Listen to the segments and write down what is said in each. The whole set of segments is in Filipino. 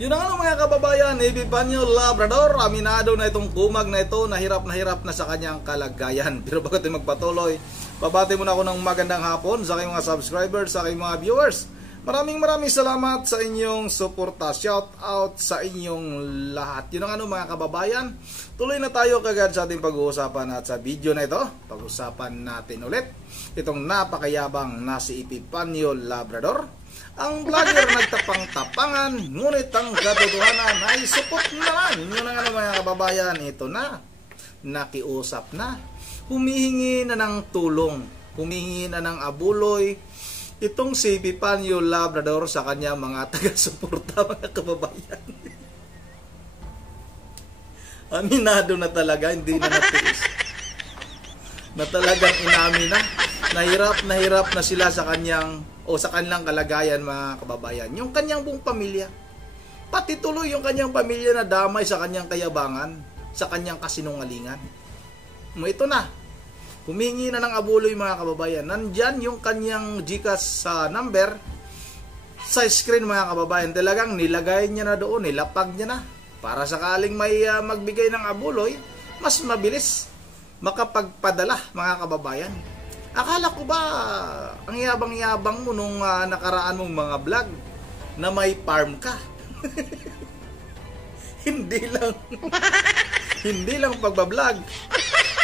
Yun na nga mga kababayan, Epifanio Labrador, aminado na itong kumag na ito, na hirap na sa kanyang kalagayan. Pero bago tayo magpatuloy, babati muna ako ng magandang hapon sa aking mga subscribers, sa aking mga viewers. Maraming salamat sa inyong suporta. Shout out sa inyong lahat. Yun ang mga kababayan. Tuloy na tayo kagad sa ating pag-uusapan at sa video na ito, pag-usapan natin ulit itong napakayabang na si Epifanio Labrador. Ang vlogger nagtapang-tapangan, ngunit ang katotohanan ay supot naman. Yun ang mga kababayan, ito na, nakiusap na, humihingi na ng tulong, humihingi na ng abuloy, itong si Epifanio Labrador sa kanya mga taga-suporta, mga kababayan. Aminado na talaga, hindi na natiis. Na talagang inamin na hirap na sila sa kanyang o sa kanilang kalagayan, mga kababayan. Yung kanyang buong pamilya, pati tuloy yung kanyang pamilya na damay sa kanyang kayabangan, sa kanyang kasinungalingan. Ito na, humingi na ng abuloy, mga kababayan. Nandyan yung kanyang GCash number sa screen, mga kababayan. Talagang nilagay niya na doon, nilapag niya na, para sakaling may magbigay ng abuloy, mas mabilis makapagpadala, mga kababayan. Akala ko ba ang yabang-yabang mo nung nakaraan mong mga vlog na may farm ka? hindi lang pagbablog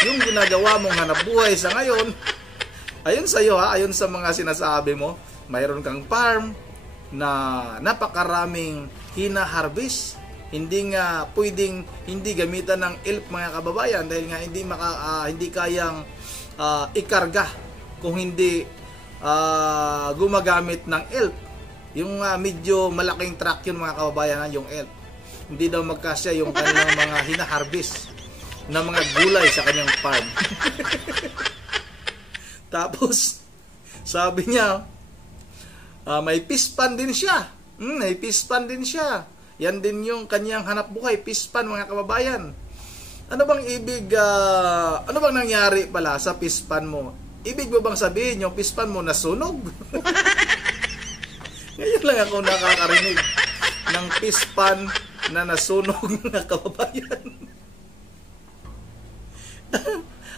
yung ginagawa mong hanap buhay sa ngayon. Ayon sa iyo, ayon sa mga sinasabi mo, mayroon kang farm na napakaraming hina-harvest. Hindi nga pwedeng hindi gamitan ng ELF, mga kababayan, dahil nga hindi kayang ikarga kung hindi gumagamit ng ELF. Yung medyo malaking truck yun, mga kababayan, yung ELF. Hindi daw magkasya yung kanyang mga hina-harvest na mga gulay sa kanyang farm. Tapos sabi niya may pispan din siya. May pispan din siya. Yan din yung kanyang hanap buhay, pispan, mga kababayan. Ano bang ano bang nangyari pala sa pispan mo? Ibig mo bang sabihin yung pispan mo nasunog? Ngayon lang ako nakakarinig ng pispan na nasunog, mga kababayan.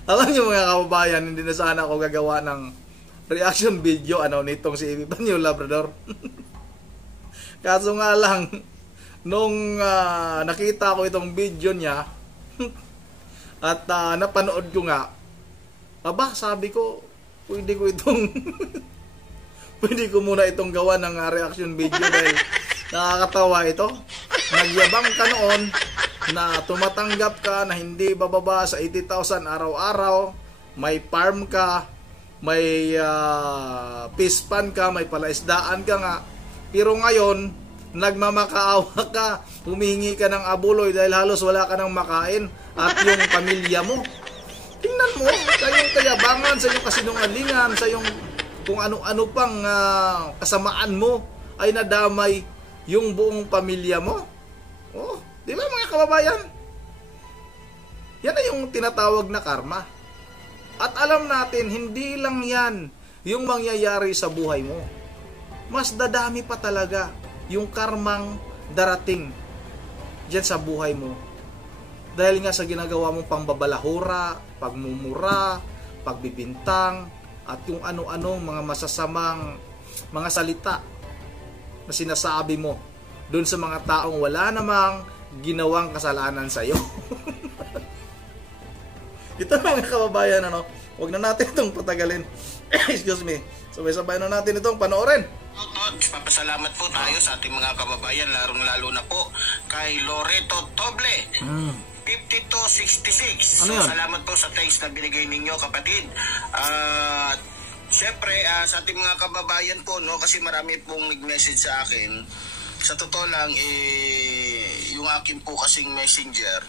Alam niyo, mga kababayan, hindi na sana ako gagawa ng reaction video nitong si Epifanio Labrador. Kaso nga lang, nung nakita ko itong video niya at napanood ko nga, sabi ko, pwede ko muna itong gawa ng reaction video dahil nakakatawa ito. Nagyabang ka noon na tumatanggap ka na hindi bababa sa 80,000 araw-araw, may farm ka, may pispan ka, may palaisdaan ka nga, pero ngayon nagmamakaawa ka, humihingi ka ng abuloy dahil halos wala ka nang makain at yung pamilya mo. Tingnan mo, sa yung kayabangan, sa yung kasinungalingan, sa yung kung ano-ano pang kasamaan mo ay nadamay yung buong pamilya mo. Oh, di ba, mga kababayan? Yan ay yung tinatawag na karma. At alam natin, hindi lang yan yung mangyayari sa buhay mo. Mas dadami pa talaga yung karmang darating dyan sa buhay mo. Dahil nga sa ginagawa mong pambabalahura, pagmumura, pagbibintang, at yung ano-ano mga masasamang mga salita na sinasabi mo doon sa mga taong wala namang ginawang kasalanan sa iyo. Ito, mga kababayan, huwag na natin itong patagalin. Excuse me. Sabay-sabay na natin itong panoorin. Papasalamat po tayo sa ating mga kababayan, lalo na po kay Loreto Toble. 5266. So, salamat po sa thanks na binigay ninyo, kapatid. Siyempre, sa ating mga kababayan po, kasi marami pong nag-message sa akin. Sa totoo lang, yung akin po kasing messenger,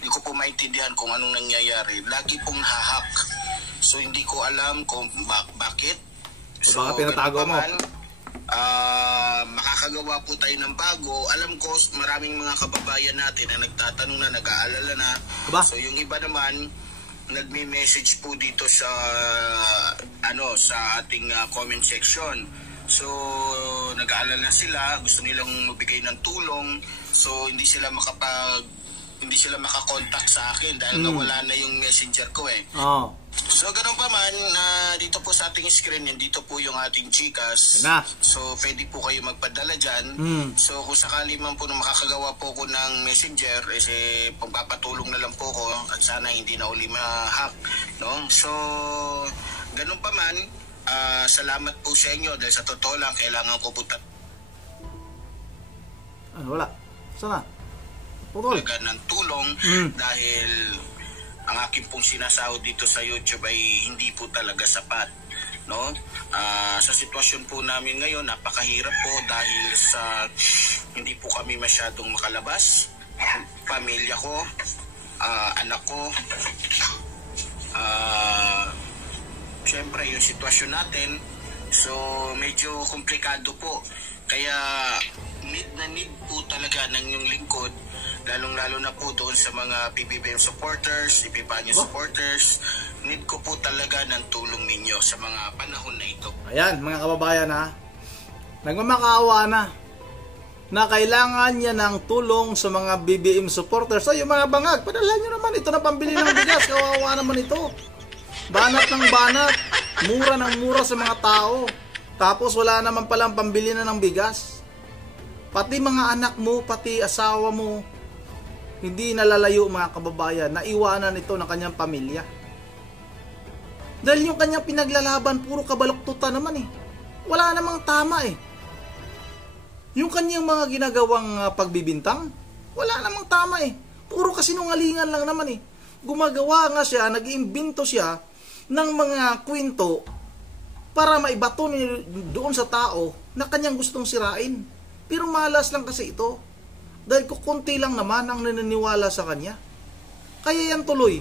hindi ko po maintindihan kung anong nangyayari. Lagi pong hahack. So, hindi ko alam kung bakit. So, baka pinatago mo. Makakagawa po tayo ng bago. Alam ko maraming mga kababayan natin na nagtatanong na, nag-aalala na. So yung iba naman nagme-message po dito sa sa ating comment section. So, nag-aalala sila, gusto nilang magbigay ng tulong. So, hindi sila makakontak sa akin dahil nawala na yung messenger ko eh. Oh. So, ganun pa man, dito po sa ating screen, dito po yung ating GCash. So, pwede po kayo magpadala dyan. So, kung sakali man po na makakagawa po ko ng messenger, pagpapatulong na lang po ko at sana hindi na uli ma-hack. No? So, ganun pa man, salamat po sa inyo dahil sa totoo lang, kailangan ko po wala. Sana? Putol. Ng tulong dahil ang aking pong sinasahod dito sa YouTube ay hindi po talaga sapat, no? Sa sitwasyon po namin ngayon, napakahirap po dahil sa hindi po kami masyadong makalabas. Pamilya ko, anak ko, syempre yung sitwasyon natin, so medyo komplikado po. Kaya need po talaga ng yung lingkod, lalong-lalo na po doon sa mga PBBM supporters, Epifanio supporters. Need ko po talaga ng tulong ninyo sa mga panahon na ito. Ayan, mga kababayan ha, nagmamakaawa na kailangan niya ng tulong sa mga BBM supporters. So yung mga bangag, padala nyo naman, ito na pambili ng bigas, kawawa naman ito. Banat ng banat, mura ng mura sa mga tao. Tapos wala naman palang pambili na ng bigas. Pati mga anak mo, pati asawa mo, hindi nalalayo mga kababayan, naiwanan ito ng kanyang pamilya. Dahil yung kanyang pinaglalaban, puro kabaluktutan naman eh. Wala namang tama eh. Yung kanyang mga ginagawang pagbibintang, wala namang tama eh. Puro kasinungalingan lang naman eh. Gumagawa nga siya, nag-iimbento siya ng mga kwento para maibato doon sa tao na kanyang gustong sirain. Pero malas lang kasi ito. Dahil kukunti lang naman ang naniniwala sa kanya. Kaya yan tuloy.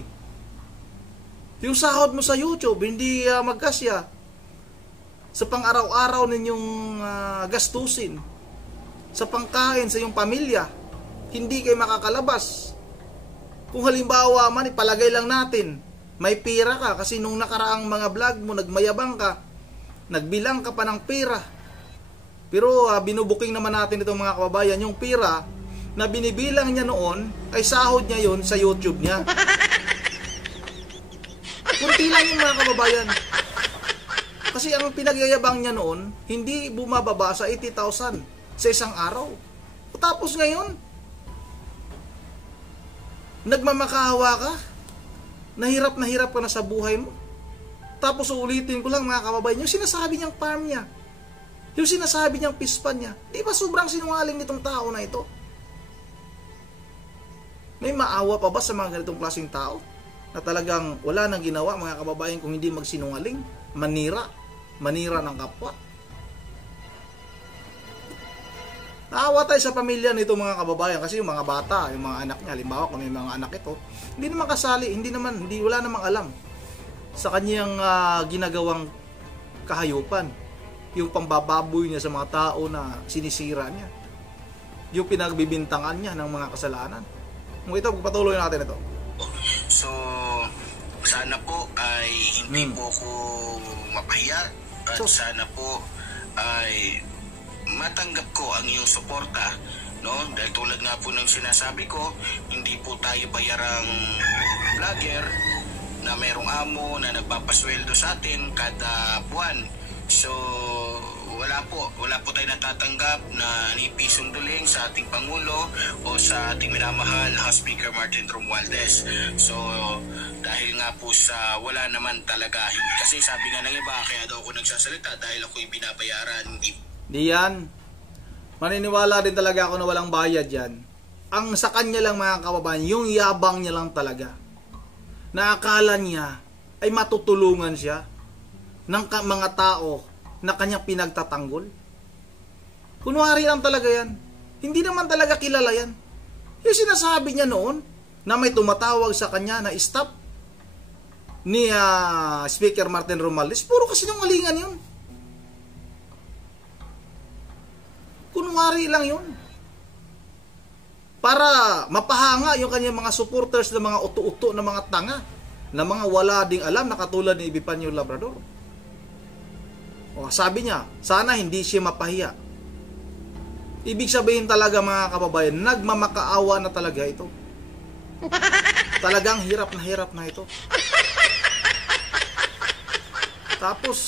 Yung sahod mo sa YouTube, hindi magkasya sa pang-araw-araw ninyong gastusin. Sa pangkain sa iyong pamilya. Hindi kayo makakalabas. Kung halimbawa man, ipalagay lang natin, may pera ka kasi nung nakaraang mga vlog mo, nagmayabang ka, nagbilang ka pa ng pera. Pero binubuking naman natin itong mga kababayan, yung pera na binibilang niya noon ay sahod niya yon sa YouTube niya. Kunti lang yung mga kababayan. Kasi ang pinagyayabang niya noon, hindi bumababa sa 80,000 sa isang araw. Tapos ngayon, nagmamakaawa ka, na hirap ka na sa buhay mo. Tapos ulitin ko lang mga kababayan, yung sinasabi niyang farm niya, yung sinasabi niyang pispan niya, di ba sobrang sinungaling nitong tao na ito? May maawa pa ba sa mga ganitong klaseng tao na talagang wala nang ginawa mga kababayan kung hindi magsinungaling, manira ng kapwa? Naawa tayo sa pamilya nito mga kababayan kasi yung mga bata, yung mga anak niya, halimbawa kung may mga anak ito, hindi naman kasali, wala namang alam sa kanyang ginagawang kahayupan, yung pambababoy niya sa mga tao na sinisira niya, yung pinagbibintangan niya ng mga kasalanan. Kung ito, patuloy natin ito. So, sana po ay hindi po ko mapahiya at sana po ay matanggap ko ang iyong suporta, no? Dahil tulad nga po ng sinasabi ko, hindi po tayo bayarang vlogger na mayroong amo na nagpapasweldo sa atin kada buwan. So, wala po tayo natatanggap na ni pisong duling sa ating Pangulo o sa ating minamahal House Speaker Martin Romualdez. So, dahil nga po sa wala naman talaga, kasi sabi nga ng iba, kaya daw ako nagsasalita dahil ako'y binabayaran. Di yan. Maniniwala din talaga ako na walang bayad yan. Ang sa kanya lang mga kababayan, yung yabang niya lang talaga. Na akala niya ay matutulungan siya ng mga tao na kanyang pinagtatanggol. Kunwari lang talaga yan. Hindi naman talaga kilala yan. Yung sinasabi niya noon na may tumatawag sa kanya na stop ni Speaker Martin Romualdez, puro kasinungalingan yun. Kunwari lang yun. Para mapahanga yung kanyang mga supporters na mga uto-uto na mga tanga, na mga wala ding alam na katulad ni Epifanio Labrador. O, sabi niya, sana hindi siya mapahiya. Ibig sabihin talaga mga kababayan, nagmamakaawa na talaga ito. Talagang hirap na ito. Tapos,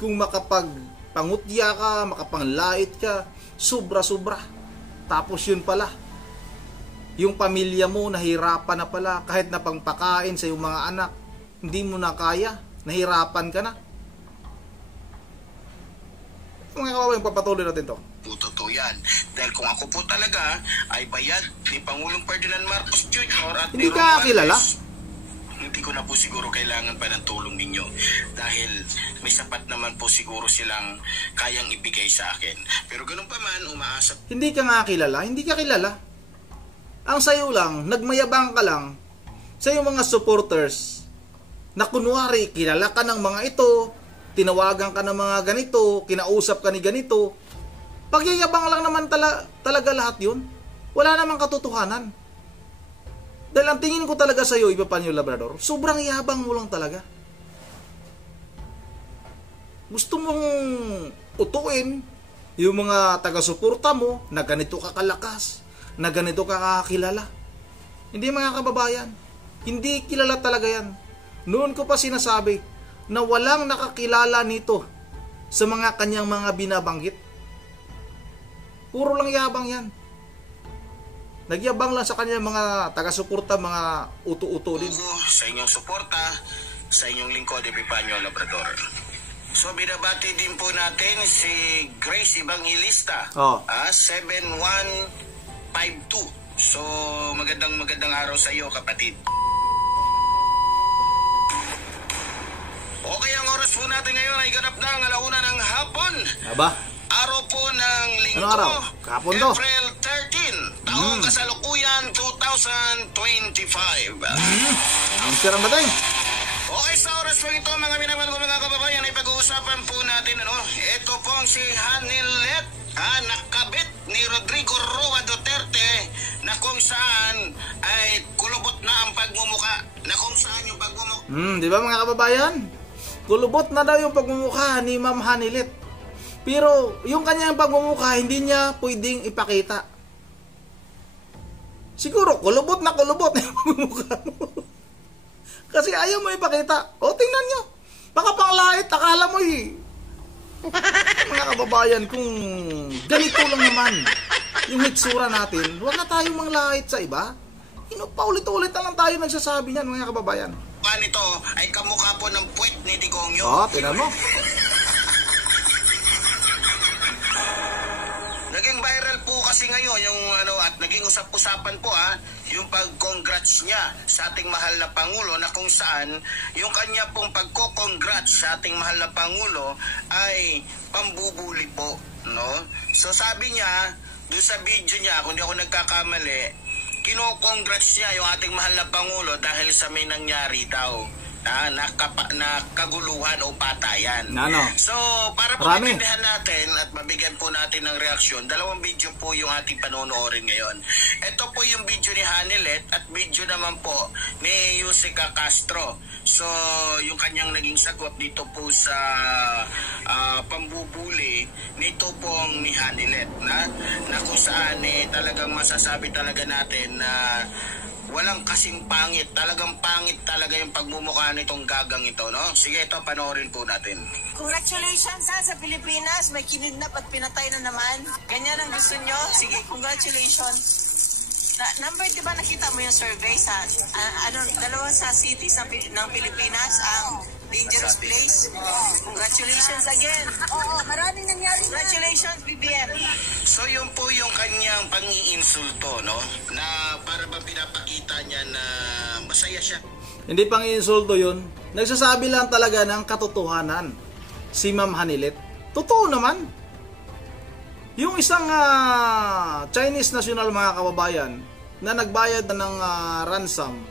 kung makapagpangutya ka, makapanglait ka, sobra-sobra. Tapos yun pala, yung pamilya mo nahirapan na pala, kahit na pangpakain sa iyong mga anak, hindi mo na kaya, nahirapan ka na. Mga kababayan, papatuloy natin to. Totoo yan. Dahil kung ako po talaga ay bayad ni Pangulong Ferdinand Marcos Jr. at Hindi ni ka Ron kilala? Marquez, hindi ko na po siguro kailangan pa ng tulong ninyo. Dahil may sapat naman po siguro silang kayang ibigay sa akin. Pero ganun pa man, umaasa. Hindi ka nga kilala, hindi ka kilala. Ang sayo lang, nagmayabang ka lang sa iyong mga supporters na kunwari, kilala ka ng mga ito, tinawagan ka ng mga ganito, kinausap ka ni ganito. Pagyayabang lang naman talaga lahat yun. Wala namang katotohanan. Dahil ang tingin ko talaga sa iyo, Epifanio Labrador, sobrang yabang mo lang talaga. Gusto mong utuin yung mga taga-suporta mo na ganito ka kalakas, na ganito ka kakilala. Hindi mga kababayan, hindi kilala talaga yan. Noon ko pa sinasabi na walang nakakilala nito sa mga kanyang mga binabanggit. Puro lang yabang yan. Nagyabang lang sa kanya mga taga-suporta, mga uto-uto din. Sa inyong suporta, sa inyong lingkod, Epifanio Labrador. So binabati din po natin si Grace Evangelista, 7152. So magandang araw sa iyo, kapatid. Okay, ang oras po natin ngayon ay ganap na ang 1:00 ng hapon. Aba? Araw po ng linggo, ano araw? Kahapon to. April 13, taong kasalukuyan 2025. Ang sirang ba tayo? Okay, sa oras po ito, mga minamahal ko mga kababayan, ay pag-uusapan po natin, ito pong si Hanilet, nakabit ni Rodrigo Roa Duterte, na kung saan ay kulubot na ang pagmumuka, na kung saan yung pagmumuka. Di ba mga kababayan? Kulubot na daw yung pagmumukha ni Ma'am Hanilet. Pero yung kanyang pagmumukha, hindi niya pwedeng ipakita. Siguro, kulubot na yung pagmumukha mo. Kasi ayaw mo ipakita. O, tingnan nyo. Baka panglait, akala mo mga kababayan, kung ganito lang naman yung hitsura natin, huwag na tayo manglait sa iba. Paulit-ulit na lang tayo nagsasabi niyan, mga kababayan. Nito ay kamukha po ng puwet ni Digongyo. Tingnan mo. Naging viral po kasi ngayon yung at naging usap-usapan po yung pag-congrats niya sa ating mahal na Pangulo, na kung saan yung kanya pong pagko-congrats sa ating mahal na Pangulo ay pambubuli po, no? So sabi niya doon sa video niya, kung di ako nagkakamali, kino-congrats niya yung ating mahal na Pangulo dahil sa may nangyari daw na kaguluhan o patayan. So, para po maintindihan natin at mabigyan po natin ng reaksyon, dalawang video po yung ating panonoorin ngayon. Ito po yung video ni Hanilet at video naman po ni Yusika Castro. So, yung kanyang naging sagot dito po sa pambubuli nito pong ni Hanilet, na kung saan talagang masasabi talaga natin na walang kasing pangit, talagang pangit talaga yung pagmumukha nitong gagang ito, no? Sige, ito, panoorin po natin. Congratulations sa Pilipinas, may kinidnap at pinatay na naman. Ganyan ang gusto nyo? Sige, congratulations. Number, di ba nakita mo yung survey sa, dalawa sa cities ng Pilipinas, ang dangerous place? Congratulations again. Oo, maraming nangyari. Congratulations, BBM. So, yun po yung kanyang pang-iinsulto, no? Na para ba pinapakita niya na masaya siya. Hindi pang-iinsulto yun. Nagsasabi lang talaga ng katotohanan si Ma'am Hanilet. Totoo naman. Yung isang Chinese national, mga kababayan, na nagbayad na ng ransom,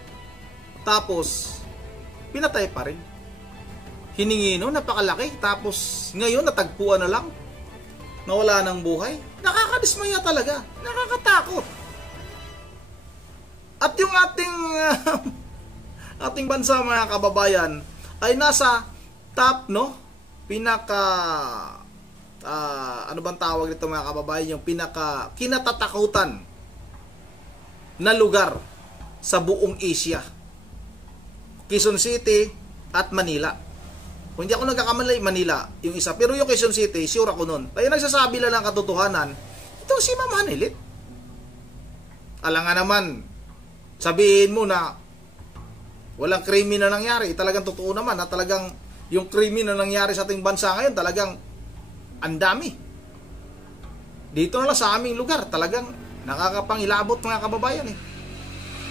tapos pinatay pa rin. Hiningi no, napakalaki, tapos ngayon natagpuan na lang, nawala ng buhay. Nakakadismaya talaga, nakakatakot. At yung ating bansa, mga kababayan, ay nasa top, no, ano bang tawag dito mga kababayan, yung kinatatakutan na lugar sa buong Asia. Quezon City at Manila. Kung hindi ako nagkakamali, Manila yung isa. Pero yung Quezon City, sure ako nun. Kaya nagsasabi lang ng katotohanan, ito si Ma'am Hanilit. Alam nga naman, sabihin mo na walang krimi na nangyari. Talagang totoo naman na talagang yung krimi na nangyari sa ating bansa ngayon, talagang ang dami. Dito na lang sa aming lugar, talagang nakakapangilabot mga kababayan eh.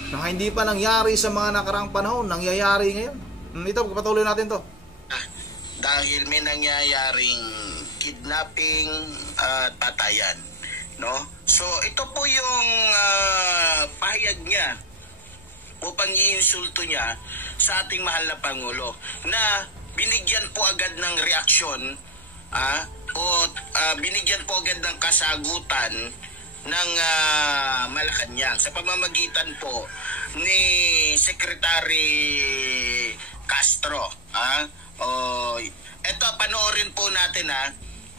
Na hindi pa nangyari sa mga nakaraang panahon, nangyayari ngayon. Ito, patuloy natin to. Dahil may nangyayaring kidnapping at patayan, no? So ito po yung pahayag niya upang iinsulto niya sa ating mahal na Pangulo na binigyan po agad ng reaksyon binigyan po agad ng kasagutan ng Malacanang sa pamamagitan po ni Secretary Castro. Eto, panoorin po natin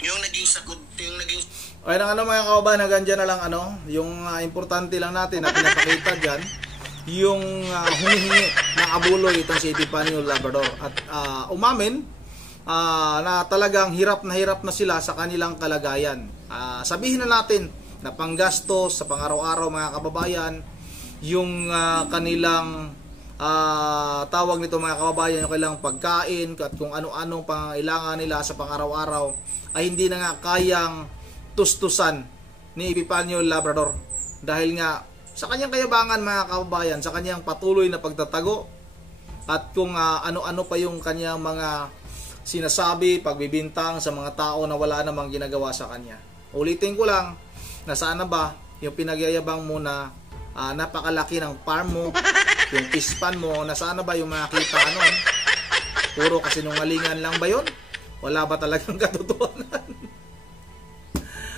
yung naging sagot, yung naging... Okay na mga kababayan, hanggang dyan na lang yung importante lang natin na pinapakita dyan, yung humihingi ng abuloy itong si Epifanio Labrador at umamin na talagang hirap na sila sa kanilang kalagayan. Sabihin na natin na panggastos sa pang-araw-araw mga kababayan, yung kanilang tawag nito mga kababayan, yung kailang pagkain at kung ano-anong pangailangan nila sa pang-araw-araw ay hindi na nga kayang tustusan ni Epifanio Labrador dahil nga sa kanyang kayabangan mga kababayan, sa kanyang patuloy na pagtatago at kung ano-ano pa yung kanyang mga sinasabi, pagbibintang sa mga tao na wala namang ginagawa sa kanya. Ulitin ko lang, na sana ba yung pinagyayabang mo na napakalaki ng farm mo, yung pispan mo, na sana ba yung makita puro kasinungalingan lang ba yun? Wala ba talagang katotohanan?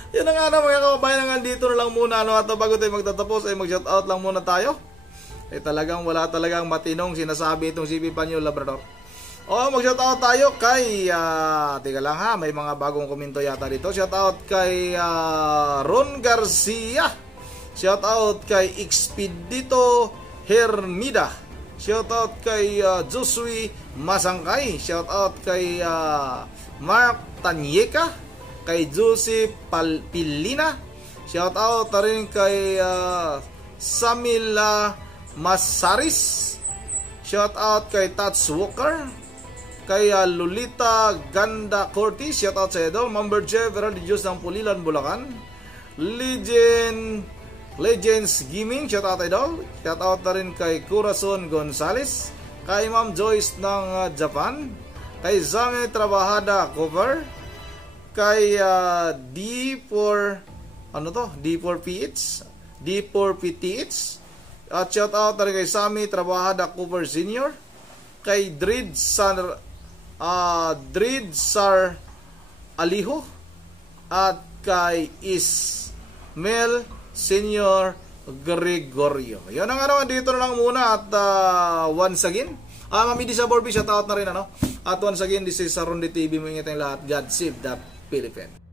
Yan na nga na mga kababayan, hanggang dito na lang muna at bago tayo magtatapos ay mag-shoutout lang muna tayo. Talagang wala talagang matinong sinasabi itong si Epifanio Labrador. Mag-shoutout tayo kay teka lang may mga bagong komento yata dito. Shoutout kay Ron Garcia. Shoutout kay Expedito Hermida. Shoutout kay Josue Masangkay. Shoutout kay Mark Tanyeka, kay Joseph Pilina. Shoutout rin kay Samila Masaris. Shoutout kay Tats Walker, kay Lolita Ganda Cortis. Shoutout sa Idol Member Jeff Religious ng Pulilan, Bulacan. Legends Gaming, shoutout Idol. Shoutout na rin kay Corazon Gonzales, kay Ma'am Joyce ng Japan, kay Zame Trabajada Cover, kay D4PTH, at shoutout na rin kay Sammy Trabajada Cover Senior, kay Dridsar Aliho, at kay Ismael Senior Gregorio. Yan ang dito na lang muna at once again, Mami Disa Borby, shoutout na rin At once again, this is Sarundi TV, mo ingat ang lahat. God save the Philippines.